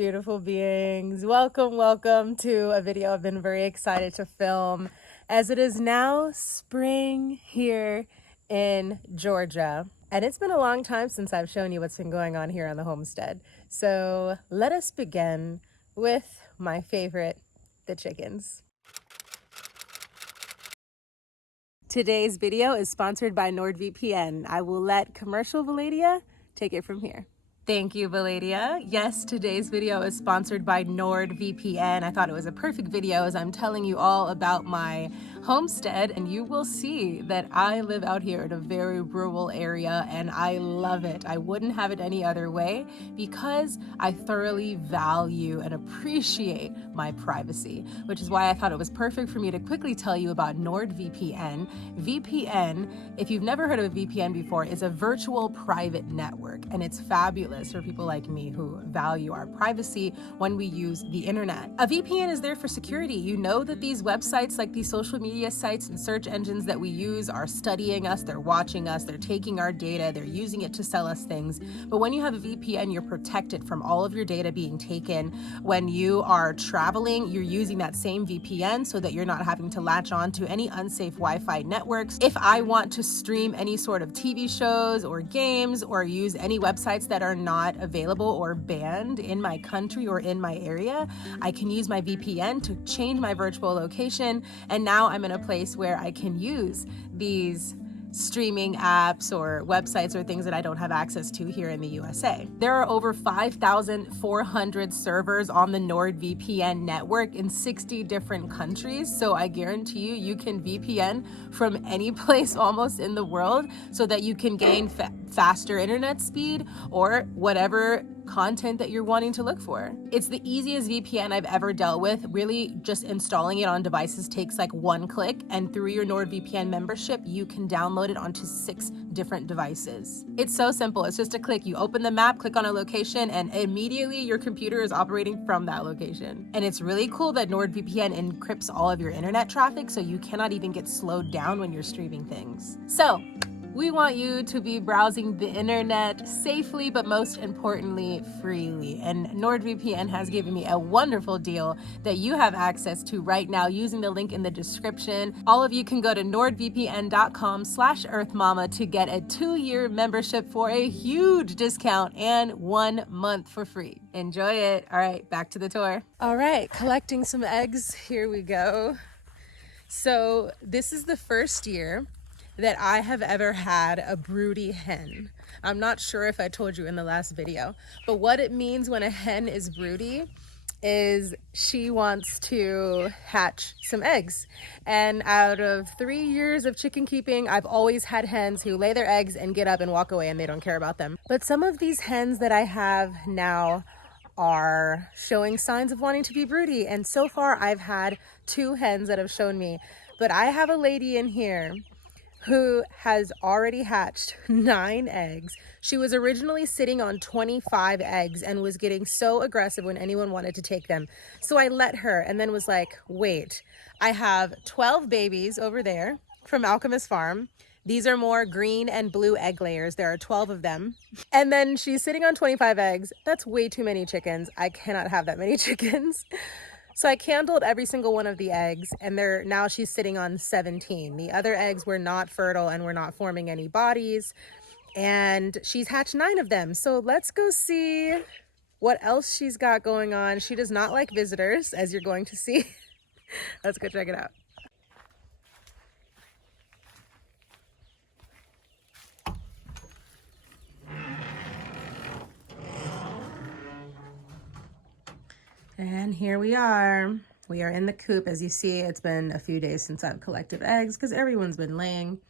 beautiful beings. Welcome to a video I've been very excited to film, as it is now spring here in Georgia. And it's been a long time since I've shown you what's been going on here on the homestead. So let us begin with my favorite, the chickens. Today's video is sponsored by NordVPN. I will let commercial Veladya take it from here. Thank you, Veladya. Yes, today's video is sponsored by NordVPN. I thought it was a perfect video as I'm telling you all about my homestead, and you will see that I live out here in a very rural area and I love it. I wouldn't have it any other way because I thoroughly value and appreciate my privacy, which is why I thought it was perfect for me to quickly tell you about NordVPN. VPN, if you've never heard of a VPN before, is a virtual private network, and it's fabulous for people like me who value our privacy when we use the internet. A VPN is there for security. You know that these websites, like these social media sites and search engines that we use, are studying us, they're watching us, they're taking our data, they're using it to sell us things. But when you have a VPN, you're protected from all of your data being taken. When you are traveling, you're using that same VPN so that you're not having to latch on to any unsafe Wi-Fi networks. If I want to stream any sort of TV shows or games or use any websites that are not available or banned in my country or in my area, I can use my VPN to change my virtual location, and now I'm in a place where I can use these streaming apps or websites or things that I don't have access to here in the USA. There are over 5,400 servers on the NordVPN network in 60 different countries, so I guarantee you, you can VPN from any place almost in the world so that you can gain faster internet speed or whatever content that you're wanting to look for. It's the easiest VPN I've ever dealt with. Really, just installing it on devices takes like one click, and through your NordVPN membership, you can download it onto 6 different devices. It's so simple. It's just a click. You open the map, click on a location, and immediately your computer is operating from that location. And it's really cool that NordVPN encrypts all of your internet traffic, so you cannot even get slowed down when you're streaming things. So we want you to be browsing the internet safely, but most importantly, freely. And NordVPN has given me a wonderful deal that you have access to right now using the link in the description. All of you can go to nordvpn.com/earthmama to get a 2-year membership for a huge discount and 1 month for free. Enjoy it. All right, back to the tour. All right, collecting some eggs. Here we go. So this is the first year that I have ever had a broody hen. I'm not sure if I told you in the last video, but what it means when a hen is broody is she wants to hatch some eggs. And out of 3 years of chicken keeping, I've always had hens who lay their eggs and get up and walk away and they don't care about them. But some of these hens that I have now are showing signs of wanting to be broody. And so far I've had 2 hens that have shown me, but I have a lady in here who has already hatched 9 eggs. She was originally sitting on 25 eggs and was getting so aggressive when anyone wanted to take them. So I let her and then was like, wait, I have 12 babies over there from Alchemist Farm. These are more green and blue egg layers. There are 12 of them. And then she's sitting on 25 eggs. That's way too many chickens. I cannot have that many chickens. So I candled every single one of the eggs, and now she's sitting on 17. The other eggs were not fertile and were not forming any bodies, and she's hatched 9 of them. So let's go see what else she's got going on. She does not like visitors, as you're going to see. Let's go check it out. And here we are. We are in the coop. As you see, it's been a few days since I've collected eggs because everyone's been laying.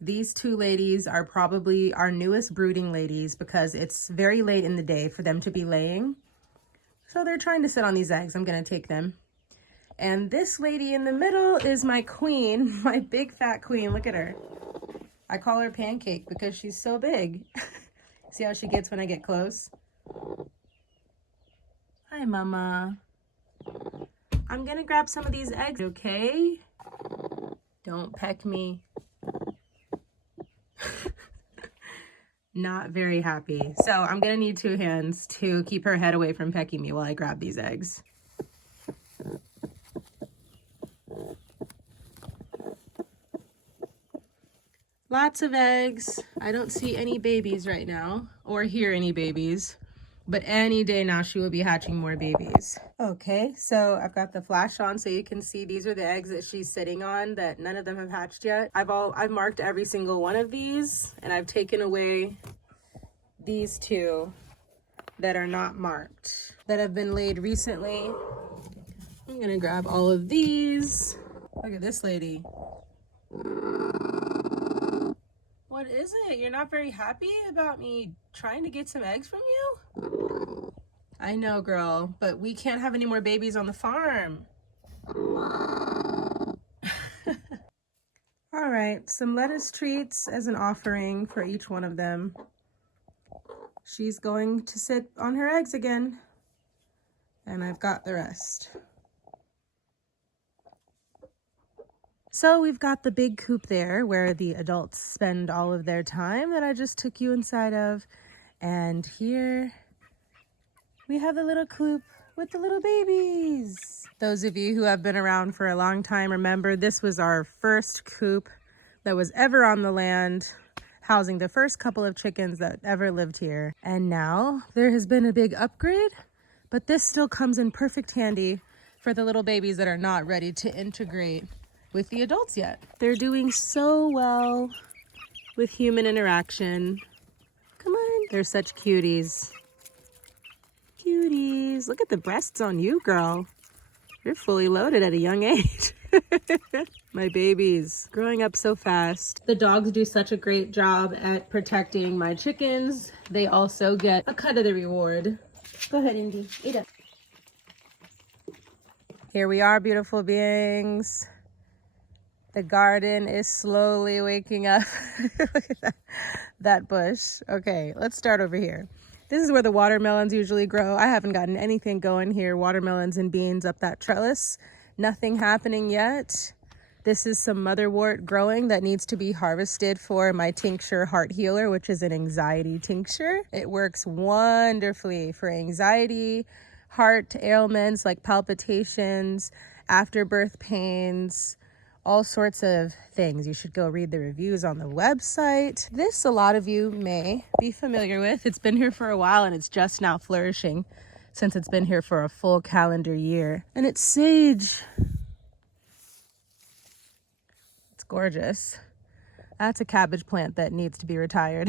These 2 ladies are probably our newest brooding ladies because it's very late in the day for them to be laying. So they're trying to sit on these eggs. I'm gonna take them. And this lady in the middle is my queen, my big fat queen. Look at her. I call her Pancake because she's so big. See how she gets when I get close? Hi, Mama. I'm gonna grab some of these eggs, okay? Don't peck me. Not very happy. So I'm gonna need 2 hands to keep her head away from pecking me while I grab these eggs. Lots of eggs. I don't see any babies right now or hear any babies, but any day now she will be hatching more babies. Okay, so I've got the flash on so you can see these are the eggs that she's sitting on that none of them have hatched yet. I've marked every single one of these, and I've taken away these 2 that are not marked, that have been laid recently. I'm gonna grab all of these. Look at this lady. What is it? You're not very happy about me trying to get some eggs from you? I know, girl, but we can't have any more babies on the farm. All right, some lettuce treats as an offering for each one of them. She's going to sit on her eggs again, and I've got the rest. So we've got the big coop there where the adults spend all of their time that I just took you inside of. And here we have the little coop with the little babies. Those of you who have been around for a long time remember this was our first coop that was ever on the land, housing the first couple of chickens that ever lived here. And now there has been a big upgrade, but this still comes in perfect handy for the little babies that are not ready to integrate with the adults yet. They're doing so well with human interaction. Come on, they're such cuties. Cuties. Look at the breasts on you, girl. You're fully loaded at a young age. My babies, growing up so fast. The dogs do such a great job at protecting my chickens. They also get a cut of the reward. Go ahead, Indy, eat it. Here we are, beautiful beings. The garden is slowly waking up. Look at that bush. Okay, let's start over here. This is where the watermelons usually grow. I haven't gotten anything going here. Watermelons and beans up that trellis. Nothing happening yet. This is some motherwort growing that needs to be harvested for my tincture heart healer, which is an anxiety tincture. It works wonderfully for anxiety, heart ailments like palpitations, afterbirth pains, all sorts of things. You should go read the reviews on the website. This, a lot of you may be familiar with. It's been here for a while and it's just now flourishing since it's been here for a full calendar year. And it's sage. It's gorgeous. That's a cabbage plant that needs to be retired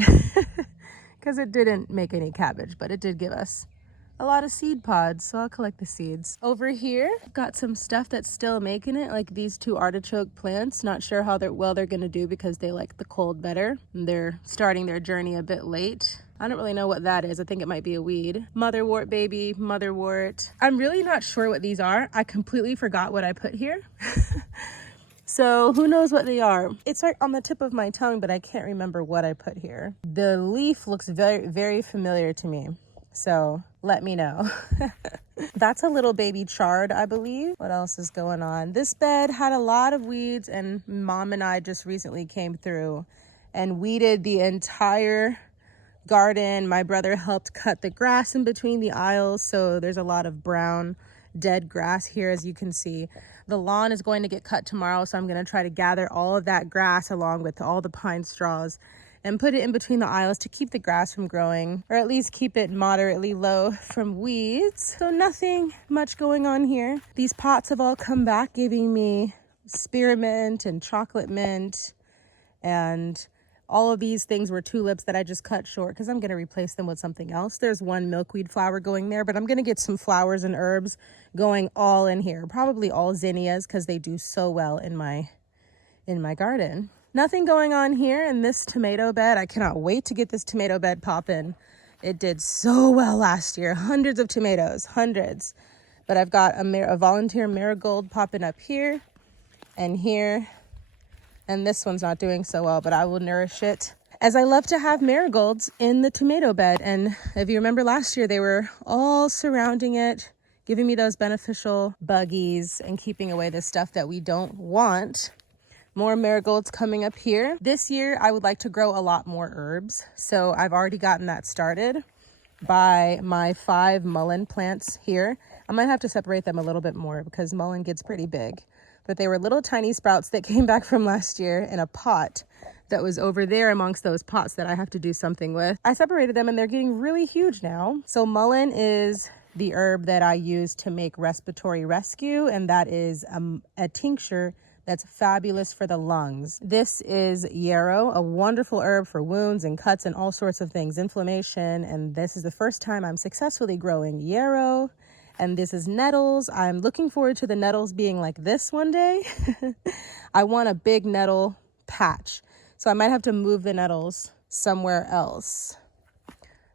because it didn't make any cabbage, but it did give us a lot of seed pods, so I'll collect the seeds. Over here, I've got some stuff that's still making it, like these 2 artichoke plants. Not sure how well they're gonna do because they like the cold better. They're starting their journey a bit late. I don't really know what that is. I think it might be a weed. Motherwort, baby, motherwort. I'm really not sure what these are. I completely forgot what I put here. So who knows what they are? It's right on the tip of my tongue, but I can't remember what I put here. The leaf looks very, very familiar to me. So let me know. That's a little baby chard, I believe. What else is going on? This bed had a lot of weeds, and Mom and I just recently came through and weeded the entire garden. My brother helped cut the grass in between the aisles, so there's a lot of brown dead grass here, as you can see. The lawn is going to get cut tomorrow, so I'm going to try to gather all of that grass along with all the pine straws and put it in between the aisles to keep the grass from growing, or at least keep it moderately low from weeds. So nothing much going on here. These pots have all come back, giving me spearmint and chocolate mint, and all of these things were tulips that I just cut short because I'm going to replace them with something else. There's one milkweed flower going there, but I'm going to get some flowers and herbs going all in here. Probably all zinnias because they do so well in my garden. Nothing going on here in this tomato bed. I cannot wait to get this tomato bed popping. It did so well last year. Hundreds of tomatoes, hundreds. But I've got a volunteer marigold popping up here and here. And this one's not doing so well, but I will nourish it, as I love to have marigolds in the tomato bed. And if you remember last year, they were all surrounding it, giving me those beneficial buggies and keeping away the stuff that we don't want. More marigolds coming up here. This year, I would like to grow a lot more herbs. So I've already gotten that started by my 5 mullein plants here. I might have to separate them a little bit more because mullein gets pretty big. But they were little tiny sprouts that came back from last year in a pot that was over there amongst those pots that I have to do something with. I separated them and they're getting really huge now. So mullein is the herb that I use to make respiratory rescue, and that is a tincture that's fabulous for the lungs. This is yarrow, a wonderful herb for wounds and cuts and all sorts of things, inflammation. And this is the first time I'm successfully growing yarrow. And this is nettles. I'm looking forward to the nettles being like this one day. I want a big nettle patch. So I might have to move the nettles somewhere else.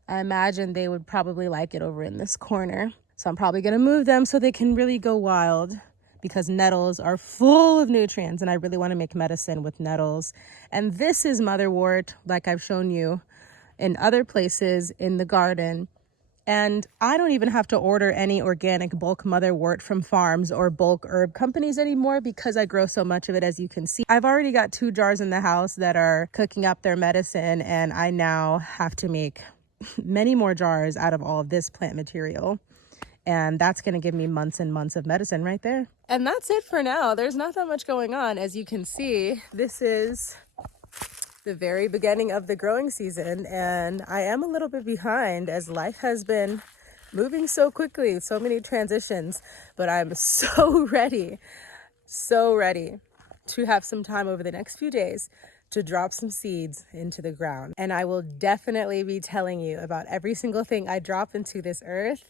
I imagine they would probably like it over in this corner. So I'm probably gonna move them so they can really go wild, because nettles are full of nutrients and I really want to make medicine with nettles. And this is motherwort, like I've shown you in other places in the garden. And I don't even have to order any organic bulk motherwort from farms or bulk herb companies anymore because I grow so much of it, as you can see. I've already got 2 jars in the house that are cooking up their medicine, and I now have to make many more jars out of all of this plant material. And that's going to give me months and months of medicine right there. And that's it for now. There's not that much going on. As you can see, this is the very beginning of the growing season, and I am a little bit behind as life has been moving so quickly, so many transitions, but I'm so ready to have some time over the next few days to drop some seeds into the ground. And I will definitely be telling you about every single thing I drop into this earth,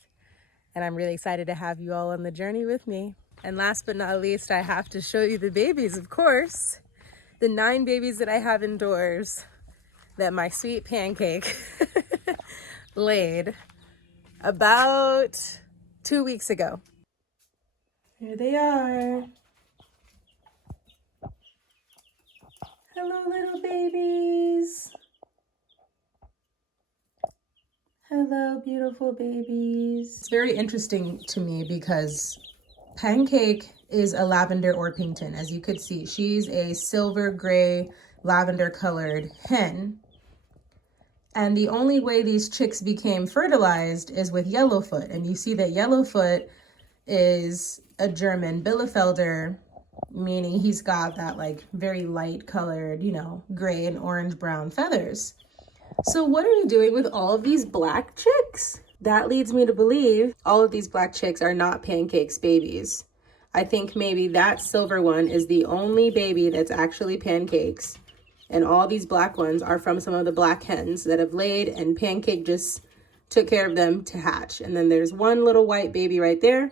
and I'm really excited to have you all on the journey with me. And last but not least, I have to show you the babies, of course. The 9 babies that I have indoors that my sweet pancake laid about 2 weeks ago. Here they are. Hello, little babies. Hello, beautiful babies. It's very interesting to me because Pancake is a lavender Orpington. As you could see, she's a silver gray lavender colored hen. And the only way these chicks became fertilized is with Yellowfoot. And you see that Yellowfoot is a German Bielefelder, meaning he's got that like very light colored, you know, gray and orange brown feathers. So what are we doing with all of these black chicks? That leads me to believe all of these black chicks are not Pancake's babies. I think maybe that silver one is the only baby that's actually Pancake's. And all these black ones are from some of the black hens that have laid, and Pancake just took care of them to hatch. And then there's one little white baby right there,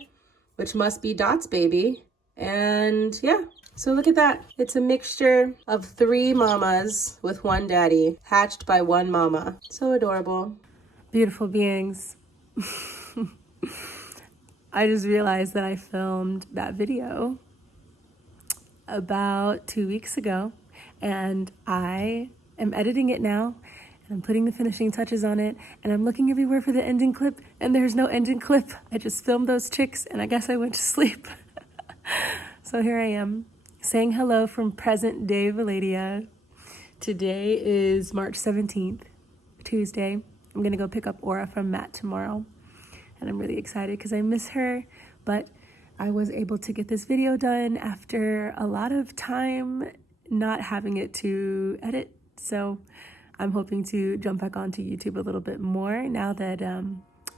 which must be Dot's baby. And yeah, so look at that. It's a mixture of 3 mamas with 1 daddy, hatched by 1 mama. So adorable. Beautiful beings. I just realized that I filmed that video about 2 weeks ago, and I am editing it now, and I'm putting the finishing touches on it, and I'm looking everywhere for the ending clip, and there's no ending clip. I just filmed those chicks, and I guess I went to sleep. So here I am, saying hello from present day Veladya. Today is March 17th, Tuesday. I'm gonna go pick up Aura from Matt tomorrow, and I'm really excited because I miss her, but I was able to get this video done after a lot of time not having it to edit. So I'm hoping to jump back onto YouTube a little bit more now that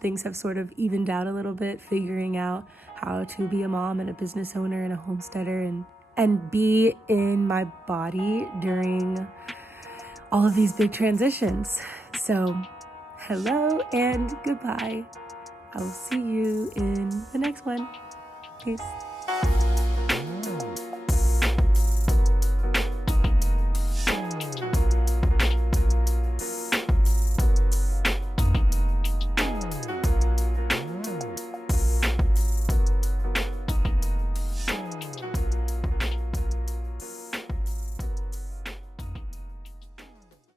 things have sort of evened out a little bit, figuring out how to be a mom and a business owner and a homesteader and be in my body during all of these big transitions. So hello and goodbye. I will see you in the next one. Peace.